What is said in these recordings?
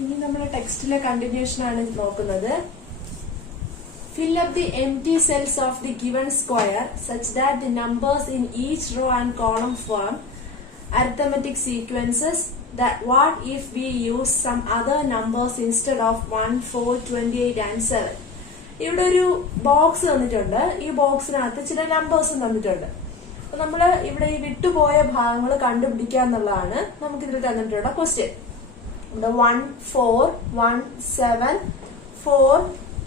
ഇനി നമ്മുടെ ടെക്സ്റ്റിലെ കണ്ടിന്യൂഷൻ ആണ് നോക്കുന്നത്. Fill up the empty cells of the given square such that the numbers in each row and column form arithmetic sequences. That what if we use some other numbers instead of 1, 4, 28 and 7. ഇവിടെ ഒരു box തന്നിട്ടുണ്ട്. ഈ ബോക്സിനകത്ത് ചില നമ്പേഴ്സും തന്നിട്ടുണ്ട്. അപ്പൊ നമ്മള് ഇവിടെ ഈ വിട്ടുപോയ ഭാഗങ്ങൾ കണ്ടുപിടിക്കുക എന്നുള്ളതാണ് നമുക്ക് ഇതിൽ തന്നിട്ടുള്ള ക്വസ്റ്റ്യൻ. ഇവിടെ 1, 4, 1, 7, 4,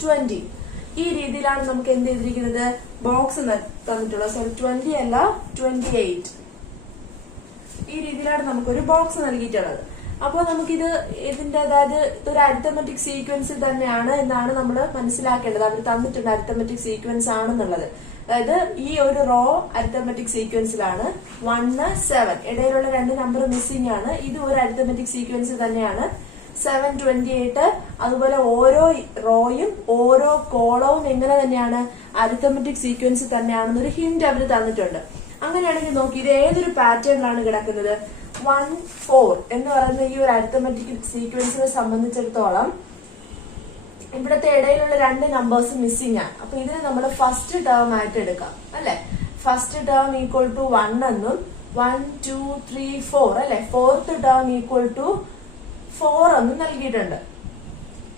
20 ഈ രീതിയിലാണ് നമുക്ക് എന്ത് ചെയ്തിരിക്കുന്നത്, ബോക്സ് തന്നിട്ടുള്ളത്. സോറി 20 അല്ല 28 ഈ രീതിയിലാണ് നമുക്കൊരു ബോക്സ് നൽകിയിട്ടുള്ളത്. അപ്പോൾ നമുക്കിത് ഇതിന്റെ അതായത് ഇതൊരു അരിത്തമെറ്റിക് സീക്വൻസിൽ തന്നെയാണ് എന്നാണ് നമ്മൾ മനസ്സിലാക്കേണ്ടത്. അവർ തന്നിട്ടുണ്ട് അരിത്തമെറ്റിക് സീക്വൻസ് ആണെന്നുള്ളത്. അതായത് ഈ ഒരു റോ അരിത്തമെറ്റിക് സീക്വൻസിലാണ്. 1, 7 ഇടയിലുള്ള 2 നമ്പർ മിസ്സിംഗ് ആണ്. ഇത് ഒരു അരിത്തമെറ്റിക് സീക്വൻസ് തന്നെയാണ്. 7, 28 അതുപോലെ ഓരോ റോയും ഓരോ കോളവും എങ്ങനെ തന്നെയാണ് അരിത്തമെറ്റിക് സീക്വൻസ് തന്നെയാണെന്നൊരു ഹിന്റ് അവർ തന്നിട്ടുണ്ട്. അങ്ങനെയാണെങ്കിൽ നോക്കി ഇത് ഏതൊരു പാറ്റേണിലാണ് കിടക്കുന്നത്. 1, 4 എന്ന് പറയുന്ന ഈ ഒരു അരിത്തമെറ്റിക് സീക്വൻസിനെ സംബന്ധിച്ചിടത്തോളം ഇവിടത്തെ ഇടയിലുള്ള 2 നമ്പേഴ്സ് മിസ്സിംഗ് ആണ്. അപ്പൊ ഇതിനെ നമ്മൾ ഫസ്റ്റ് ടേം ആയിട്ട് എടുക്കാം അല്ലെ. ഫസ്റ്റ് ടേം ഈക്വൽ ടു 1 എന്നും 1, 2, 3, 4 അല്ലെ. ഫോർത്ത് ടേം ഈക്വൽ ടു 4 എന്നും നൽകിയിട്ടുണ്ട്.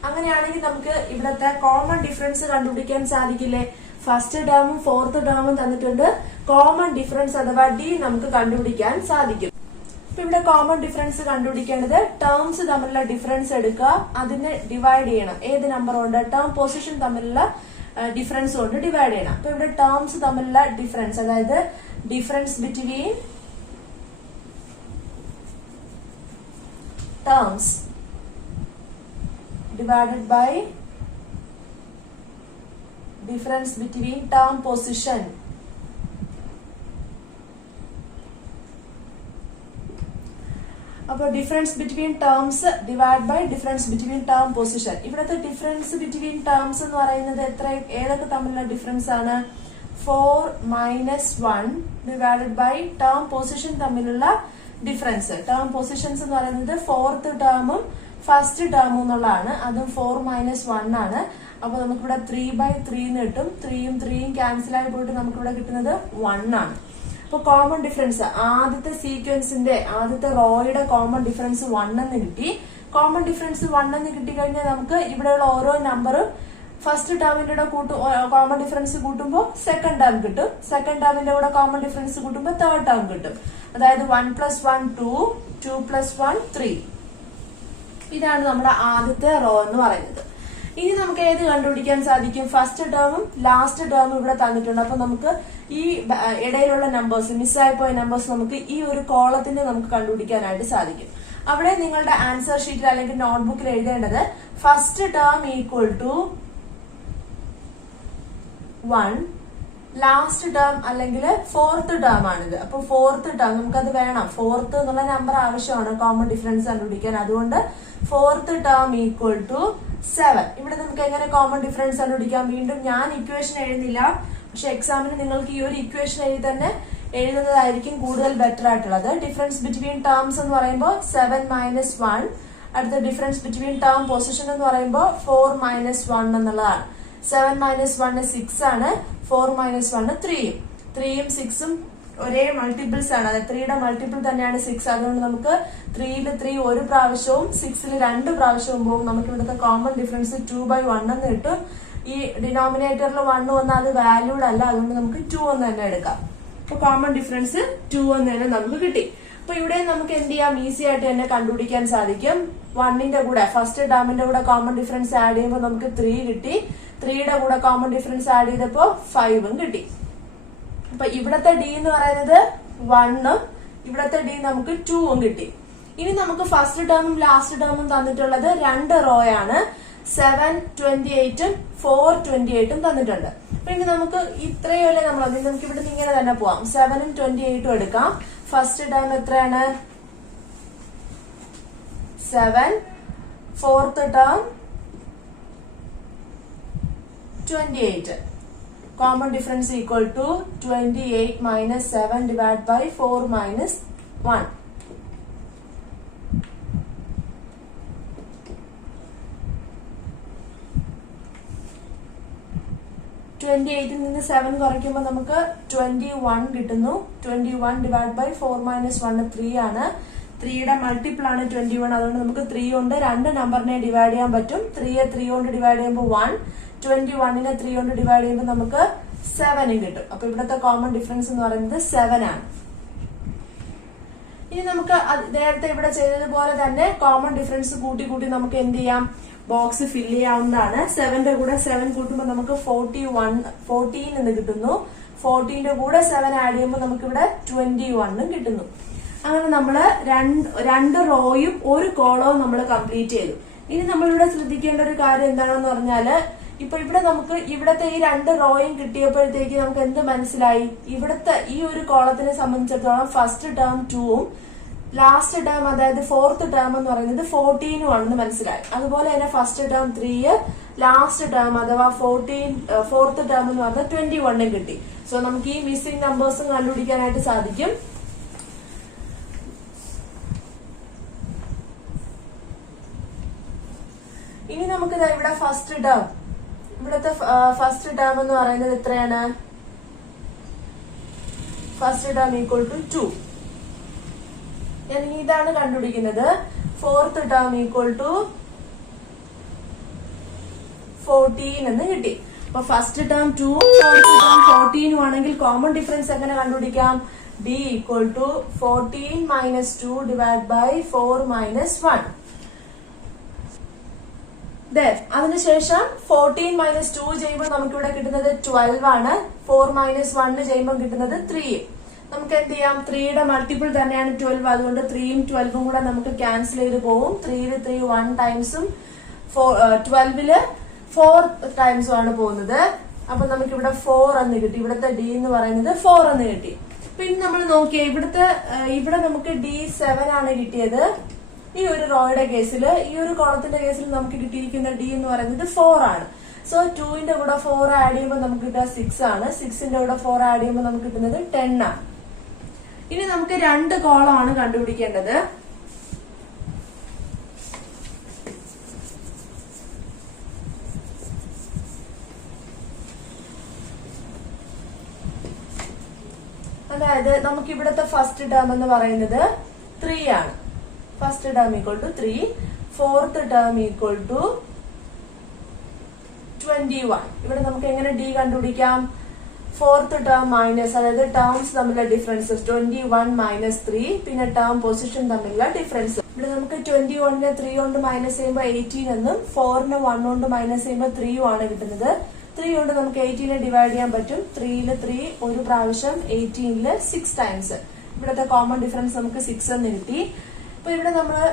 അങ്ങനെയാണെങ്കിൽ നമുക്ക് ഇവിടത്തെ കോമൺ ഡിഫറൻസ് കണ്ടുപിടിക്കാൻ സാധിക്കില്ലേ. ഫസ്റ്റ് ടേമും ഫോർത്ത് ടേമും തന്നിട്ടുണ്ട്. കോമൺ ഡിഫറൻസ് അഥവാ ഡി നമുക്ക് കണ്ടുപിടിക്കാൻ സാധിക്കും. അപ്പൊ ഇവിടെ കോമൺ ഡിഫറൻസ് കണ്ടുപിടിക്കേണ്ടത് ടേംസ് തമ്മിലുള്ള ഡിഫറൻസ് എടുക്കുക, അതിനെ ഡിവൈഡ് ചെയ്യണം. ഏത് നമ്പർ കൊണ്ട്, ടേം പൊസിഷൻ തമ്മിലുള്ള ഡിഫറൻസ് കൊണ്ട് ഡിവൈഡ് ചെയ്യണം. അപ്പൊ ഇവിടെ ടേംസ് തമ്മിലുള്ള ഡിഫറൻസ് അതായത് difference between terms divided by difference between term position. അപ്പോൾ difference between terms divide by difference between term position. ഇവിടുത്തെ ഡിഫറൻസ് ബിറ്റ്വീൻ ടേംസ് എന്ന് പറയുന്നത് ഏതൊക്കെ തമ്മിലുള്ള ഡിഫറൻസ് ആണ്. 4 - 1 ഡിവൈഡഡ് ബൈ ടേം പൊസിഷൻ തമ്മിലുള്ള ഡിഫറൻസ്. ടേം പൊസിഷൻസ് എന്ന് പറയുന്നത് ഫോർത്ത് ടേമും ഫസ്റ്റ് ടേമും എന്നുള്ളതാണ്. അതും 4 - 1 ആണ്. അപ്പൊ നമുക്കിവിടെ 3/3 കിട്ടും. 3യും 3യും ക്യാൻസൽ ആയി പോയിട്ട് നമുക്കിവിടെ കിട്ടുന്നത് 1 ആണ്. അപ്പൊ കോമൺ ഡിഫറൻസ് ആദ്യത്തെ സീക്വൻസിന്റെ ആദ്യത്തെ റോയുടെ കോമൺ ഡിഫറൻസ് 1 എന്ന് കിട്ടി. കോമൺ ഡിഫറൻസ് 1 എന്ന് കിട്ടിക്കഴിഞ്ഞാൽ നമുക്ക് ഇവിടെയുള്ള ഓരോ നമ്പറും ഫസ്റ്റ് ടേമിന്റെ കൂടെ കോമൺ ഡിഫറൻസ് കൂട്ടുമ്പോൾ സെക്കൻഡ് ടേം കിട്ടും. സെക്കൻഡ് ടേമിന്റെ കൂടെ കോമൺ ഡിഫറൻസ് കൂട്ടുമ്പോൾ തേർഡ് ടേം കിട്ടും. അതായത് 1 + 1 2, 2 + 1 3. ഇതാണ് നമ്മുടെ ആദ്യത്തെ റോ എന്ന് പറയുന്നത്. ഇനി നമുക്ക് ഏത് കണ്ടുപിടിക്കാൻ സാധിക്കും. ഫസ്റ്റ് ടേമും ലാസ്റ്റ് ടേമും ഇവിടെ തന്നിട്ടുണ്ട്. അപ്പൊ നമുക്ക് ഈ ഇടയിലുള്ള നമ്പേഴ്സ് മിസ്സായി പോയ നമ്പേഴ്സ് നമുക്ക് ഈ ഒരു കോളത്തിന്റെ നമുക്ക് കണ്ടുപിടിക്കാനായിട്ട് സാധിക്കും. അവിടെ നിങ്ങളുടെ ആൻസർ ഷീറ്റിൽ അല്ലെങ്കിൽ നോട്ട്ബുക്കിൽ എഴുതേണ്ടത് first term equal to 1, last term അല്ലെങ്കിൽ ഫോർത്ത് ടേം ആണിത്. അപ്പൊ ഫോർത്ത് ടേം നമുക്കത് വേണം. ഫോർത്ത് എന്നുള്ള നമ്പർ ആവശ്യമാണ് കോമൺ ഡിഫറൻസ് കണ്ടുപിടിക്കാൻ. അതുകൊണ്ട് ഫോർത്ത് ടേം ഈക്വൽ ടു 7. ഇവിടെ നമുക്ക് എങ്ങനെ കോമൺ ഡിഫറൻസ് കണ്ടുപിടിക്കാം. വീണ്ടും ഞാൻ ഇക്വേഷൻ എഴുതുന്നില്ല, പക്ഷെ എക്സാമിന് നിങ്ങൾക്ക് ഈ ഒരു ഇക്വേഷൻ എഴുതി തന്നെ എഴുതുന്നതായിരിക്കും കൂടുതൽ ബെറ്റർ ആയിട്ടുള്ളത്. ഡിഫറൻസ് ബിറ്റ്വീൻ ടേംസ് എന്ന് പറയുമ്പോൾ 7 - 1. അടുത്ത ഡിഫറൻസ് ബിറ്റ്വീൻ ടേം പൊസിഷൻ എന്ന് പറയുമ്പോൾ 4 - 1 എന്നുള്ളതാണ്. 7 - 1 6 ആണ്. 4 - 1 3യും 3യും 6ഉം ഒരേ മൾട്ടിപ്പിൾസ് ആണ്. അതായത് 3യുടെ മൾട്ടിപ്പിൾ തന്നെയാണ് 6. അതുകൊണ്ട് നമുക്ക് 3ൽ 3 ഒരു പ്രാവശ്യവും 6ൽ 2 പ്രാവശ്യവും പോകും. നമുക്ക് ഇവിടുത്തെ കോമൺ ഡിഫറൻസ് 2/1 എന്ന് കിട്ടും. ഈ ഡിനോമിനേറ്ററിൽ 1 വന്നാൽ അത് വാല്യൂഡ് അല്ല, അതുകൊണ്ട് നമുക്ക് 2 എന്ന് തന്നെ എടുക്കാം. അപ്പൊ കോമൺ ഡിഫറൻസ് 2 എന്ന് തന്നെ നമുക്ക് കിട്ടി. അപ്പൊ ഇവിടെ നമുക്ക് എന്ത് ചെയ്യാം, ഈസി ആയിട്ട് തന്നെ കണ്ടുപിടിക്കാൻ സാധിക്കും. 1ന്റെ കൂടെ ഫസ്റ്റ് ടേമിന്റെ കൂടെ കോമൺ ഡിഫറൻസ് ആഡ് ചെയ്യുമ്പോൾ നമുക്ക് 3 കിട്ടി. 3യുടെ കൂടെ കോമൺ ഡിഫറൻസ് ആഡ് ചെയ്തപ്പോ 5ഉം കിട്ടി. അപ്പൊ ഇവിടത്തെ ഡി എന്ന് പറയുന്നത് 1ഉം ഇവിടത്തെ ഡി നമുക്ക് 2ഉം കിട്ടി. ഇനി നമുക്ക് ഫസ്റ്റ് ടേമും ലാസ്റ്റ് ടേമും തന്നിട്ടുള്ളത് 2 റോ ആണ്. 7, 28ഉം 4, 28ഉം തന്നിട്ടുണ്ട്. അപ്പൊ ഇനി നമുക്ക് ഇത്രയല്ലേ നമ്മൾ നമുക്ക് ഇവിടെ ഇങ്ങനെ തന്നെ പോവാം. 7ഉം 28ഉം എടുക്കാം. ഫസ്റ്റ് ടേം എത്രയാണ് 7, fourth term 28. Common difference equal to 28 minus 7 divided by 4 minus 1. 28 നിന്ന് 7 കുറയ്ക്കുമ്പോൾ നമുക്ക് 21 കിട്ടുന്നു. 21 ഡിവൈഡ് ബൈ 4 മൈനസ് 1 3 ആണ്. 3യുടെ മൾട്ടിപ്പിൾ ആണ് 21. അതുകൊണ്ട് നമുക്ക് 3 കൊണ്ട് രണ്ട് നമ്പറിനെ ഡിവൈഡ് ചെയ്യാൻ പറ്റും. 3യെ 3 കൊണ്ട് ഡിവൈഡ് ചെയ്യുമ്പോൾ 1, 21നെ 3 കൊണ്ട് ഡിവൈഡ് ചെയ്യുമ്പോൾ നമുക്ക് 7 കിട്ടും. അപ്പൊ ഇവിടുത്തെ കോമൺ ഡിഫറൻസ് എന്ന് പറയുന്നത് 7 ആണ്. ഇനി നമുക്ക് നേരത്തെ ഇവിടെ ചെയ്തതുപോലെ തന്നെ കോമൺ ഡിഫറൻസ് കൂട്ടി കൂട്ടി നമുക്ക് എന്ത് ചെയ്യാം, ബോക്സ് ഫില്ല് ചെയ്യാവുന്നതാണ്. 7ന്റെ കൂടെ 7 കൂട്ടുമ്പോൾ നമുക്ക് 14 എന്ന് കിട്ടുന്നു. 14ന്റെ കൂടെ 7 ആഡ് ചെയ്യുമ്പോൾ നമുക്ക് ഇവിടെ 21 കിട്ടുന്നു. അങ്ങനെ നമ്മള് രണ്ട് റോയും ഒരു കോളവും നമ്മൾ കംപ്ലീറ്റ് ചെയ്തു. ഇനി നമ്മളിവിടെ ശ്രദ്ധിക്കേണ്ട ഒരു കാര്യം എന്താണെന്ന് പറഞ്ഞാല്, ഇപ്പൊ ഇവിടെ നമുക്ക് ഇവിടത്തെ ഈ രണ്ട് റോയും കിട്ടിയപ്പോഴത്തേക്ക് നമുക്ക് എന്ത് മനസ്സിലായി, ഇവിടുത്തെ ഈ ഒരു കോളത്തിനെ സംബന്ധിച്ചിടത്തോളം ഫസ്റ്റ് ടേം 2ഉം ലാസ്റ്റ് ടേം അതായത് ഫോർത്ത് ടേം എന്ന് പറയുന്നത് 14 ആണെന്ന് മനസ്സിലായി. അതുപോലെ തന്നെ ഫസ്റ്റ് ടേം 3, ലാസ്റ്റ് ടേം അഥവാ ഫോർത്ത് ടേം എന്ന് പറഞ്ഞാൽ 21 കിട്ടി. സോ നമുക്ക് ഈ മിസ്സിംഗ് നമ്പേഴ്സും കണ്ടുപിടിക്കാനായിട്ട് സാധിക്കും. ഇനി നമുക്ക് ഇവിടെ ഫസ്റ്റ് ടേം, ഇവിടുത്തെ ഫസ്റ്റ് ടേം എന്ന് പറയുന്നത് എത്രയാണ്, ഫസ്റ്റ് ടേം ഈക്വൽ ടു 2. ഞാൻ ഇതാണ് കണ്ടുപിടിക്കുന്നത്. ഫോർത്ത് ടേം ഈക്വൽ ടു 14 എന്ന് കിട്ടി. അപ്പൊ ഫസ്റ്റ് ടേം 2 ഫോർത്ത് ടേം 14 ആണെങ്കിൽ കോമൺ ഡിഫറൻസ് എങ്ങനെ കണ്ടുപിടിക്കാം, d equal to 14 minus 2 divide by 4 minus 1. അതിനുശേഷം 14 മൈനസ് 2 ചെയ്യുമ്പോൾ നമുക്കിവിടെ കിട്ടുന്നത് 12 ആണ്. 4 മൈനസ് 1 ചെയ്യുമ്പോൾ കിട്ടുന്നത് 3. നമുക്ക് എന്ത് ചെയ്യാം, 3യുടെ മൾട്ടിപ്പിൾ തന്നെയാണ് 12. അതുകൊണ്ട് 3ഉം 12ഉം കൂടെ നമുക്ക് ക്യാൻസൽ ചെയ്ത് പോകും. 3ൽ 3 1 ടൈംസും 12ല് 4 ടൈംസും ആണ് പോകുന്നത്. അപ്പൊ നമുക്ക് ഇവിടെ 4 എന്ന് കിട്ടി. ഇവിടുത്തെ d എന്ന് പറയുന്നത് 4 എന്ന് കിട്ടി. പിന്നെ നമ്മൾ നോക്കിയേ, ഇവിടെ നമുക്ക് D7 ആണ് കിട്ടിയത്. ഈ ഒരു റോയുടെ കേസിൽ, ഈ ഒരു കോളത്തിന്റെ കേസിൽ നമുക്ക് കിട്ടിയിരിക്കുന്ന d എന്ന് പറയുന്നത് 4 ആണ്. സോ 2ന്റെ കൂടെ 4 ആഡ് ചെയ്യുമ്പോൾ നമുക്ക് കിട്ടുക 6 ആണ്. 6ന്റെ കൂടെ 4 ആഡ് ചെയ്യുമ്പോൾ നമുക്ക് കിട്ടുന്നത് 10 ആണ്. ഇനി നമുക്ക് രണ്ട് കോളമാണ് കണ്ടുപിടിക്കേണ്ടത്. അതായത് നമുക്ക് ഇവിടുത്തെ ഫസ്റ്റ് ടേം എന്ന് പറയുന്നത് 3 ആണ്. First term equal to 3, fourth term equal to 21. ഇവിടെ നമുക്ക് എങ്ങനെ d കണ്ടുപിടിക്കാം, ഫോർത്ത് ടേം മൈനസ്, അതായത് ടേംസ് തമ്മിലുള്ള ഡിഫറൻസ് 21 മൈനസ് 3, പിന്നെ ടേം പൊസിഷൻ തമ്മിലുള്ള ഡിഫറൻസ്. ഇവിടെ നമുക്ക് 21നെ 3 കൊണ്ട് മൈനസ് ചെയ്യുമ്പോൾ 18 എന്നും 4നെ 1 കൊണ്ട് മൈനസ് ചെയ്യുമ്പോൾ 3 ആണ് കിട്ടുന്നത്. 3 കൊണ്ട് നമുക്ക് 18നെ ഡിവൈഡ് ചെയ്യാൻ പറ്റും. 3ൽ 3 ഒരു പ്രാവശ്യം, 18ൽ 6 ടൈംസ്. ഇവിടുത്തെ കോമൺ ഡിഫറൻസ് നമുക്ക് 6 എന്ന് കിട്ടി. അപ്പൊ ഇവിടെ നമ്മള്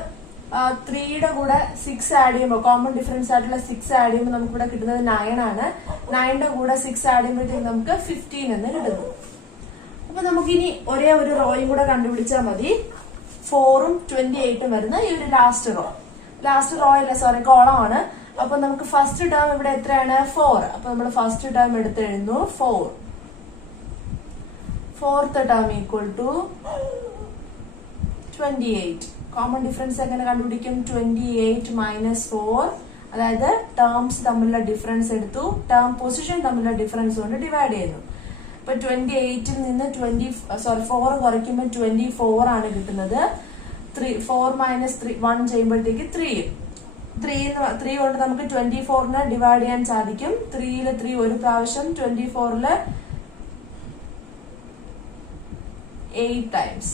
3യുടെ കൂടെ 6 ആഡ് ചെയ്യുമ്പോൾ, കോമൺ ഡിഫറൻസ് ആയിട്ടുള്ള 6 ആഡ് ചെയ്യുമ്പോൾ നമുക്ക് ഇവിടെ കിട്ടുന്നത് 9 ആണ്. 9ന്റെ കൂടെ 6 ആഡ് ചെയ്യുമ്പോഴത്തേക്ക് നമുക്ക് 15 എന്ന് കിട്ടുന്നു. അപ്പൊ നമുക്കിനി ഒരേ ഒരു റോയും കൂടെ കണ്ടുപിടിച്ചാൽ മതി. 4ഉം 28ഉം വരുന്ന ഈ ഒരു ലാസ്റ്റ് റോ അല്ല, സോറി, കോളമാണ്. അപ്പൊ നമുക്ക് ഫസ്റ്റ് ടേം ഇവിടെ എത്രയാണ്, 4. അപ്പൊ നമ്മൾ ഫസ്റ്റ് ടേം എടുത്ത് എഴുതുന്നു 4. Fourth term equal to 28. Common difference എങ്ങനെ കണ്ടുപിടിക്കും, 28 മൈനസ് 4, അതായത് ടേംസ് തമ്മിലുള്ള ഡിഫറൻസ് എടുത്തു, ടേം പൊസിഷൻ തമ്മിലുള്ള ഡിഫറൻസ് കൊണ്ട് ഡിവൈഡ് ചെയ്യുന്നു. ഇപ്പൊ 28ൽ നിന്ന് 4 കുറയ്ക്കുമ്പോൾ 24 ആണ് കിട്ടുന്നത്. 4 മൈനസ് 1 ചെയ്യുമ്പോഴത്തേക്ക് 3 കൊണ്ട് നമുക്ക് 24നെ ഡിവൈഡ് ചെയ്യാൻ സാധിക്കും. 3ൽ 3 ഒരു പ്രാവശ്യം, 24ല് 8 ടൈംസ്.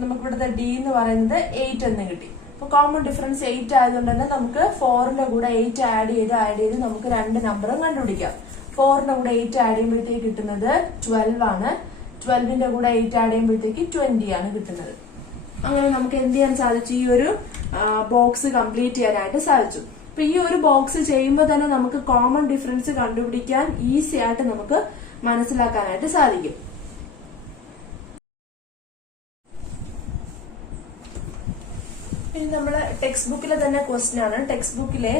നമുക്ക് ഇവിടുത്തെ d എന്ന് പറയുന്നത് 8 എന്ന് കിട്ടി. അപ്പൊ കോമൺ ഡിഫറൻസ് 8 ആയതുകൊണ്ട് തന്നെ നമുക്ക് 4ന്റെ കൂടെ 8 ആഡ് ചെയ്ത് നമുക്ക് രണ്ട് നമ്പറും കണ്ടുപിടിക്കാം. 4ന്റെ കൂടെ 8 ആഡ് ചെയ്യുമ്പോഴത്തേക്ക് കിട്ടുന്നത് 12 ആണ്. 12ന്റെ കൂടെ 8 ആഡ് ചെയ്യുമ്പോഴത്തേക്ക് 20 ആണ് കിട്ടുന്നത്. അങ്ങനെ നമുക്ക് എന്ത് ചെയ്യാൻ സാധിച്ചു, ഈ ഒരു ബോക്സ് കംപ്ലീറ്റ് ചെയ്യാനായിട്ട് സാധിച്ചു. അപ്പൊ ഈ ഒരു ബോക്സ് ചെയ്യുമ്പോൾ തന്നെ നമുക്ക് കോമൺ ഡിഫറൻസ് കണ്ടുപിടിക്കാൻ ഈസി ആയിട്ട് നമുക്ക് മനസ്സിലാക്കാനായിട്ട് സാധിക്കും. ഇനി നമ്മള് ടെക്സ്റ്റ് ബുക്കിലെ തന്നെ ക്വസ്റ്റ്യൻ ആണ്. ടെക്സ്റ്റ് ബുക്കിലെ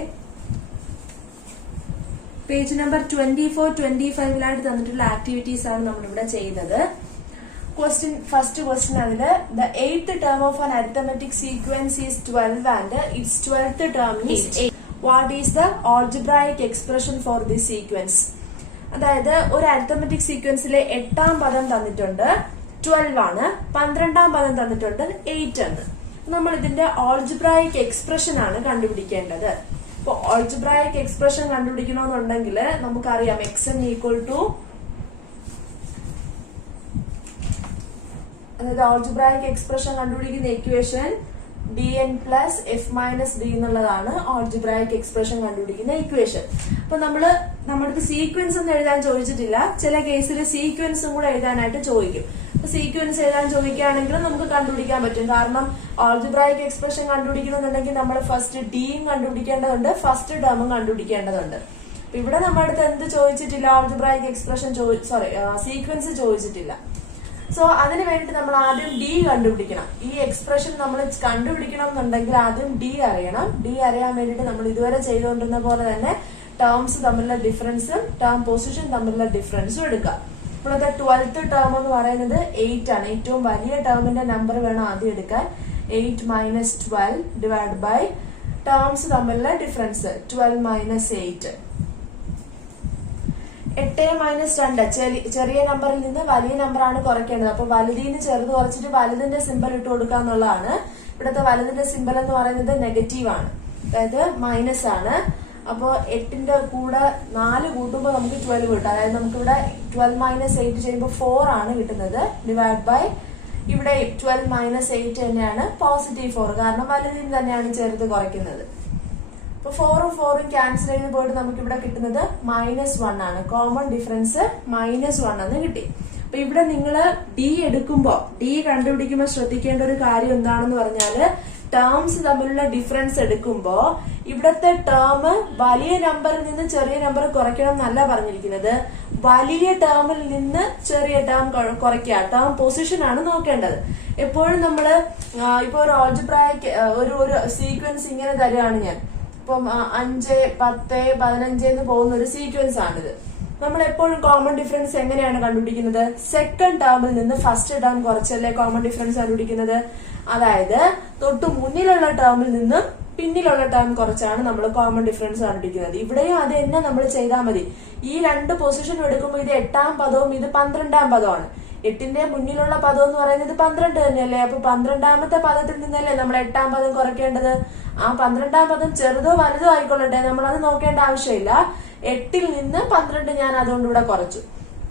പേജ് നമ്പർ 24-25 തന്നിട്ടുള്ള ആക്ടിവിറ്റീസ് ആണ് നമ്മളിവിടെ ചെയ്യുന്നത്. ഫസ്റ്റ് ക്വസ്റ്റ്യൻ അതില് the 8th term of an arithmetic sequence is 12 and it's 12th term is 8. What is the algebraic expression for this sequence. അതായത് ഒരു അരിത്തമെറ്റിക് സീക്വൻസിലെ 8ാം പദം തന്നിട്ടുണ്ട് 12 ആണ്, 12ാം പദം തന്നിട്ടുണ്ട് 8 ആണ്. നമ്മൾ ഇതിന്റെ ആൾജിബ്രായിക് എക്സ്പ്രഷൻ ആണ് കണ്ടുപിടിക്കേണ്ടത്. അപ്പൊ ആൾജിബ്രായിക് എക്സ്പ്രഷൻ കണ്ടുപിടിക്കണമെന്നുണ്ടെങ്കിൽ നമുക്കറിയാം xn ഈക്വൽ ടു, അതായത് ആൾജിബ്രായിക് എക്സ്പ്രഷൻ കണ്ടുപിടിക്കുന്ന equation dn plus F minus D എന്നുള്ളതാണ് ആൾജിബ്രായിക് എക്സ്പ്രഷൻ കണ്ടുപിടിക്കുന്ന ഇക്വേഷൻ. അപ്പൊ നമ്മൾക്ക് സീക്വൻസ് ഒന്നും എഴുതാൻ ചോദിച്ചിട്ടില്ല, ചില കേസിൽ സീക്വൻസും കൂടെ എഴുതാനായിട്ട് ചോദിക്കും. അപ്പൊ സീക്വൻസ് എഴുതാൻ ചോദിക്കുകയാണെങ്കിലും നമുക്ക് കണ്ടുപിടിക്കാൻ പറ്റും. കാരണം ആൾജിബ്രായിക് എക്സ്പ്രഷൻ കണ്ടുപിടിക്കണമെന്നുണ്ടെങ്കിൽ നമ്മൾ ഫസ്റ്റ് ഡിയും കണ്ടുപിടിക്കേണ്ടതുണ്ട്, ഫസ്റ്റ് ടേമും കണ്ടുപിടിക്കേണ്ടതുണ്ട്. അപ്പൊ ഇവിടെ നമ്മുടെ അടുത്ത് എന്ത് ചോദിച്ചിട്ടില്ല, ആൾജിബ്രായിക് എക്സ്പ്രഷൻ സീക്വൻസ് ചോദിച്ചിട്ടില്ല. സോ അതിന് വേണ്ടിട്ട് നമ്മൾ ആദ്യം ഡി കണ്ടുപിടിക്കണം. ഈ എക്സ്പ്രഷൻ നമ്മൾ കണ്ടുപിടിക്കണം എന്നുണ്ടെങ്കിൽ ആദ്യം ഡി അറിയണം. ഡി അറിയാൻ വേണ്ടിട്ട് നമ്മൾ ഇതുവരെ ചെയ്തുകൊണ്ടിരുന്ന പോലെ തന്നെ ടേംസ് തമ്മിലുള്ള ഡിഫറൻസും ടേം പൊസിഷൻ തമ്മിലുള്ള ഡിഫറൻസും എടുക്കാം. ഇപ്പോഴത്തെ 12th ടേം എന്ന് പറയുന്നത് 8 ആണ്. ഏറ്റവും വലിയ ടേമിന്റെ നമ്പർ വേണം ആദ്യം എടുക്കാൻ. 8 മൈനസ് 12 ഡിവൈഡ് ബൈ ടേംസ് തമ്മിലുള്ള ഡിഫറൻസ് 12 മൈനസ് 8. 8 മൈനസ് 2 ചെറിയ നമ്പറിൽ നിന്ന് വലിയ നമ്പറാണ് കുറയ്ക്കേണ്ടത്. അപ്പൊ വലുതിന് ചെറുത് കുറച്ചിട്ട് വലുതിന്റെ സിമ്പൽ ഇട്ട് കൊടുക്കുക എന്നുള്ളതാണ്. ഇവിടുത്തെ വലുതിന്റെ സിമ്പൽ എന്ന് പറയുന്നത് നെഗറ്റീവ് ആണ്, അതായത് മൈനസ് ആണ്. അപ്പോ 8ന്റെ കൂടെ 4 കൂട്ടുമ്പോൾ നമുക്ക് 12 കിട്ടും. അതായത് നമുക്ക് ഇവിടെ 12 മൈനസ് 8 ചെയ്യുമ്പോൾ 4 ആണ് കിട്ടുന്നത്. ഡിവൈഡ് ബൈ ഇവിടെ 12 മൈനസ് 8 തന്നെയാണ് പോസിറ്റീവ് 4, കാരണം വലുതിന് തന്നെയാണ് ചെറുത് കുറയ്ക്കുന്നത്. അപ്പൊ 4ഉം 4ഉം ക്യാൻസൽ ചെയ്ത് പോയിട്ട് നമുക്ക് ഇവിടെ കിട്ടുന്നത് -1 ആണ്. കോമൺ ഡിഫറൻസ് -1 എന്ന് കിട്ടി. അപ്പൊ ഇവിടെ നിങ്ങൾ ഡി എടുക്കുമ്പോ, ഡി കണ്ടുപിടിക്കുമ്പോൾ ശ്രദ്ധിക്കേണ്ട ഒരു കാര്യം എന്താണെന്ന് പറഞ്ഞാല്, ടേംസ് തമ്മിലുള്ള ഡിഫറൻസ് എടുക്കുമ്പോ ഇവിടത്തെ ടേം വലിയ നമ്പറിൽ നിന്ന് ചെറിയ നമ്പർ കുറയ്ക്കണം എന്നല്ല പറഞ്ഞിരിക്കുന്നത്, വലിയ ടേമിൽ നിന്ന് ചെറിയ ടേം കുറയ്ക്കുക. ടേം പൊസിഷൻ ആണ് നോക്കേണ്ടത്. എപ്പോഴും നമ്മള് ഇപ്പൊ ഒരു ആൾജിബ്രായിക് ഒരു സീക്വൻസ് ഇങ്ങനെ തരികയാണ് ഞാൻ. ഇപ്പം 5, 10, 15 എന്ന് പോകുന്ന ഒരു സീക്വൻസ് ആണിത്. നമ്മൾ എപ്പോഴും കോമൺ ഡിഫറൻസ് എങ്ങനെയാണ് കണ്ടുപിടിക്കുന്നത്? സെക്കൻഡ് ടേമിൽ നിന്ന് ഫസ്റ്റ് ടേം കുറച്ചല്ലേ കോമൺ ഡിഫറൻസ് കണ്ടുപിടിക്കുന്നത്. അതായത് തൊട്ട് മുന്നിലുള്ള ടേമിൽ നിന്ന് പിന്നിലുള്ള ടേം കുറച്ചാണ് നമ്മൾ കോമൺ ഡിഫറൻസ് കണ്ടുപിടിക്കുന്നത്. ഇവിടെയും അത് തന്നെ നമ്മൾ ചെയ്താൽ മതി. ഈ 2 പൊസിഷൻ എടുക്കുമ്പോൾ ഇത് 8ാം പദവും ഇത് 12ാം പദമാണ്. 8ന്റെ മുന്നിലുള്ള പദം എന്ന് പറയുന്നത് 12 തന്നെയല്ലേ. അപ്പൊ 12ാമത്തെ പദത്തിൽ നിന്നല്ലേ നമ്മൾ 8ാം പദം കുറയ്ക്കേണ്ടത്. ആ 12ാം പദം ചെറുതോ വലുതോ ആയിക്കൊള്ളട്ടെ, നമ്മളത് നോക്കേണ്ട ആവശ്യമില്ല. 8ൽ നിന്ന് 12 ഞാൻ അതുകൊണ്ട് ഇവിടെ കുറച്ചു.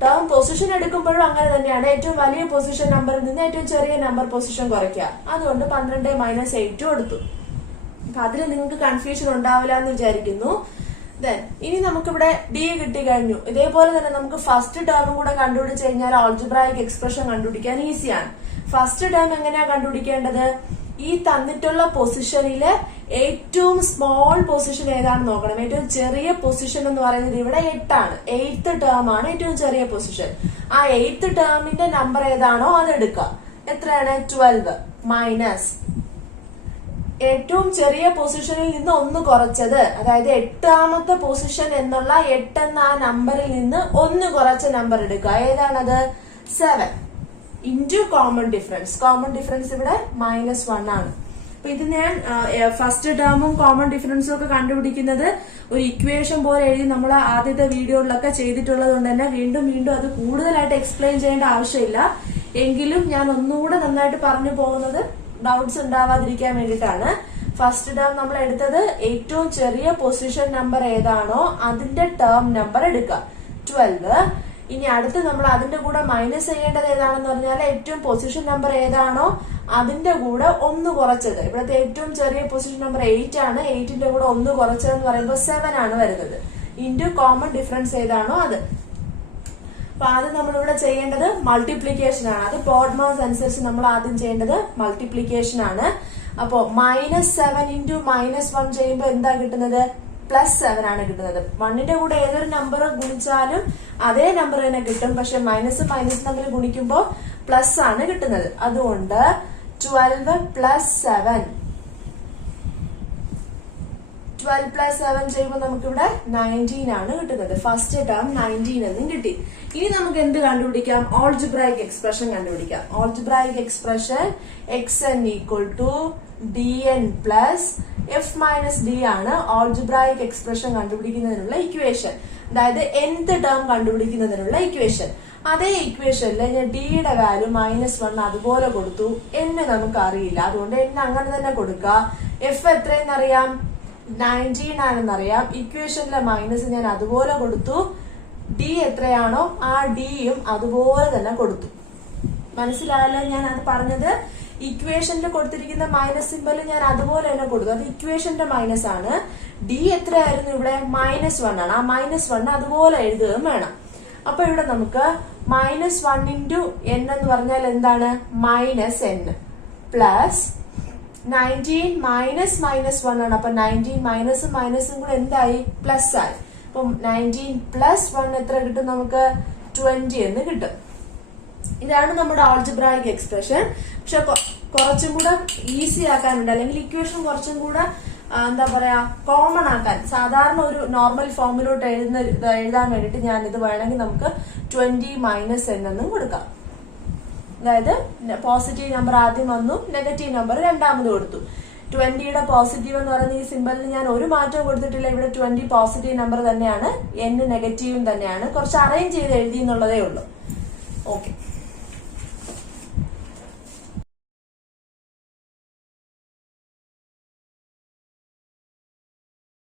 ടേം പൊസിഷൻ എടുക്കുമ്പോഴും അങ്ങനെ തന്നെയാണ്. ഏറ്റവും വലിയ പൊസിഷൻ നമ്പറിൽ നിന്ന് ഏറ്റവും ചെറിയ നമ്പർ പൊസിഷൻ കുറയ്ക്കുക. അതുകൊണ്ട് 12 മൈനസ് 8 എടുത്തു. അപ്പൊ അതിൽ നിങ്ങൾക്ക് കൺഫ്യൂഷൻ ഉണ്ടാവില്ല എന്ന് വിചാരിക്കുന്നു. ഇനി നമുക്കിവിടെ ഡി കിട്ടി കഴിഞ്ഞു. ഇതേപോലെ തന്നെ നമുക്ക് ഫസ്റ്റ് ടേമും കൂടെ കണ്ടുപിടിച്ച് കഴിഞ്ഞാൽ ആൾജിബ്രായിക് എക്സ്പ്രഷൻ കണ്ടുപിടിക്കാൻ ഈസിയാണ്. ഫസ്റ്റ് ടേം എങ്ങനെയാ കണ്ടുപിടിക്കേണ്ടത്? ഈ തന്നിട്ടുള്ള പൊസിഷനിലെ ഏറ്റവും സ്മോൾ പൊസിഷൻ ഏതാണെന്ന് നോക്കണം. ഏറ്റവും ചെറിയ പൊസിഷൻ എന്ന് പറയുന്നത് ഇവിടെ 8 ആണ്. 8th ടേം ആണ് ഏറ്റവും ചെറിയ പൊസിഷൻ. ആ 8th ടേമിന്റെ നമ്പർ ഏതാണോ അത് എടുക്കുക. എത്രയാണ്? 12 മൈനസ് ഏറ്റവും ചെറിയ പൊസിഷനിൽ നിന്ന് 1 കുറച്ചത്, അതായത് 8ാമത്തെ പൊസിഷൻ എന്നുള്ള 8 എന്ന ആ നമ്പറിൽ നിന്ന് 1 കുറച്ച നമ്പർ എടുക്കുക. ഏതാണത്? 7 into common difference. Common difference ഇവിടെ -1 ആണ്. അപ്പൊ ഇത് ഞാൻ ഫസ്റ്റ് ടേമും കോമൺ ഡിഫറൻസും ഒക്കെ കണ്ടുപിടിക്കുന്നത് ഒരു ഇക്വേഷൻ പോലെ എഴുതി നമ്മൾ ആദ്യത്തെ വീഡിയോയിലൊക്കെ ചെയ്തിട്ടുള്ളത് കൊണ്ട് തന്നെ വീണ്ടും അത് കൂടുതലായിട്ട് എക്സ്പ്ലെയിൻ ചെയ്യേണ്ട ആവശ്യമില്ല. എങ്കിലും ഞാൻ ഒന്നുകൂടെ നന്നായിട്ട് പറഞ്ഞു പോകുന്നത് ഡൗട്ട്സ് ഉണ്ടാവാതിരിക്കാൻ വേണ്ടിയിട്ടാണ്. ഫസ്റ്റ് ടേം നമ്മൾ എടുത്തത് ഏറ്റവും ചെറിയ പൊസിഷൻ നമ്പർ ഏതാണോ അതിന്റെ ടേം നമ്പർ എടുക്കുക 12. ഇനി അടുത്ത് നമ്മൾ അതിന്റെ കൂടെ മൈനസ് ചെയ്യേണ്ടത് ഏതാണെന്ന് പറഞ്ഞാൽ ഏറ്റവും പൊസിഷൻ നമ്പർ ഏതാണോ അതിന്റെ കൂടെ 1 കുറച്ചത്. ഇവിടുത്തെ ഏറ്റവും ചെറിയ പൊസിഷൻ നമ്പർ 8 ആണ്. 8ന്റെ കൂടെ 1 കുറച്ചതെന്ന് പറയുമ്പോൾ 7 ആണ് വരുന്നത്. ഇൻറ്റു കോമൺ ഡിഫറൻസ് ഏതാണോ അത്. അപ്പൊ ആദ്യം നമ്മളിവിടെ ചെയ്യേണ്ടത് മൾട്ടിപ്ലിക്കേഷൻ ആണ്. അത് ബോർഡ് അനുസരിച്ച് നമ്മൾ ആദ്യം ചെയ്യേണ്ടത് മൾട്ടിപ്ലിക്കേഷൻ ആണ്. അപ്പോ -7 ഇൻറ്റു -1 ചെയ്യുമ്പോൾ എന്താ കിട്ടുന്നത്? +7 ആണ് കിട്ടുന്നത്. 1ന്റെ കൂടെ ഏതൊരു നമ്പർ ഗുണിച്ചാലും അതേ നമ്പർ തന്നെ കിട്ടും. പക്ഷെ മൈനസ് തമ്മിൽ ഗുണിക്കുമ്പോൾ പ്ലസ് ആണ് കിട്ടുന്നത്. അതുകൊണ്ട് 12 + 7 ചെയ്യുമ്പോൾ നമുക്കിവിടെ 19 ആണ് കിട്ടുന്നത്. ഫസ്റ്റ് ടേം 19 എന്നും കിട്ടി. ഇനി നമുക്ക് എന്ത് കണ്ടുപിടിക്കാം? ആൾജിബ്രായിക് എക്സ്പ്രഷൻ കണ്ടുപിടിക്കാം. Algebraic expression xn = dn + F minus D ആണ് ആൾജിബ്രായിക് എക്സ്പ്രഷൻ കണ്ടുപിടിക്കുന്നതിനുള്ള ഇക്വേഷൻ, അതായത് nth ടേം കണ്ടുപിടിക്കുന്നതിനുള്ള ഇക്വേഷൻ. അതേ ഇക്വേഷനിൽ ഞാൻ ഡിയുടെ വാല്യൂ -1 അതുപോലെ കൊടുത്തു. n നമുക്ക് അറിയില്ല, അതുകൊണ്ട് n അങ്ങനെ തന്നെ കൊടുക്കുക. എഫ് എത്രയെന്നറിയാം, 19 ആണെന്നറിയാം. ഇക്വേഷനിലെ മൈനസ് ഞാൻ അതുപോലെ കൊടുത്തു. ഡി എത്രയാണോ ആ ഡിയും അതുപോലെ തന്നെ കൊടുത്തു. മനസ്സിലായല്ലോ ഞാൻ അത് പറഞ്ഞത്? ഇക്വേഷനിൽ കൊടുത്തിരിക്കുന്ന മൈനസ് സിമ്പൽ ഞാൻ അതുപോലെ തന്നെ കൊടുത്തു. അത് ഇക്വേഷന്റെ മൈനസ് ആണ്. ഡി എത്രയായിരുന്നു ഇവിടെ, -1 ആണ്. ആ -1 അതുപോലെ എഴുതുകയും വേണം. അപ്പൊ ഇവിടെ നമുക്ക് -1 ഇൻറ്റു n എന്ന് പറഞ്ഞാൽ എന്താണ്, -n പ്ലസ് 19 -1 ആണ്. അപ്പൊ 19 മൈനസും മൈനസും കൂടെ എന്തായി, പ്ലസ് ആയി. അപ്പൊ 19 പ്ലസ് 1 എത്ര കിട്ടും നമുക്ക്, 20 എന്ന് കിട്ടും. ഇതാണ് നമ്മുടെ ആൾജിബ്രായിക് എക്സ്പ്രഷൻ. പക്ഷെ കുറച്ചും കൂടെ ഈസി ആക്കാനുണ്ട്, അല്ലെങ്കിൽ ഇക്വേഷൻ കുറച്ചും കൂടെ എന്താ പറയാ കോമൺ ആക്കാൻ, സാധാരണ ഒരു നോർമൽ ഫോമിലോട്ട് എഴുതാൻ വേണ്ടിട്ട് ഞാൻ ഇത് വേണമെങ്കിൽ നമുക്ക് 20 മൈനസ് എന്നും കൊടുക്കാം. അതായത് പോസിറ്റീവ് നമ്പർ ആദ്യം വന്നു, നെഗറ്റീവ് നമ്പർ രണ്ടാമത് കൊടുത്തു. 20യുടെ പോസിറ്റീവ് എന്ന് പറയുന്ന ഈ സിമ്പലിന് ഞാൻ ഒരു മാറ്റവും കൊടുത്തിട്ടില്ല. ഇവിടെ 20 പോസിറ്റീവ് നമ്പർ തന്നെയാണ്, n നെഗറ്റീവും തന്നെയാണ്. കുറച്ച് അറേഞ്ച് ചെയ്ത് എഴുതി എന്നുള്ളതേ ഉള്ളൂ. ഓക്കെ.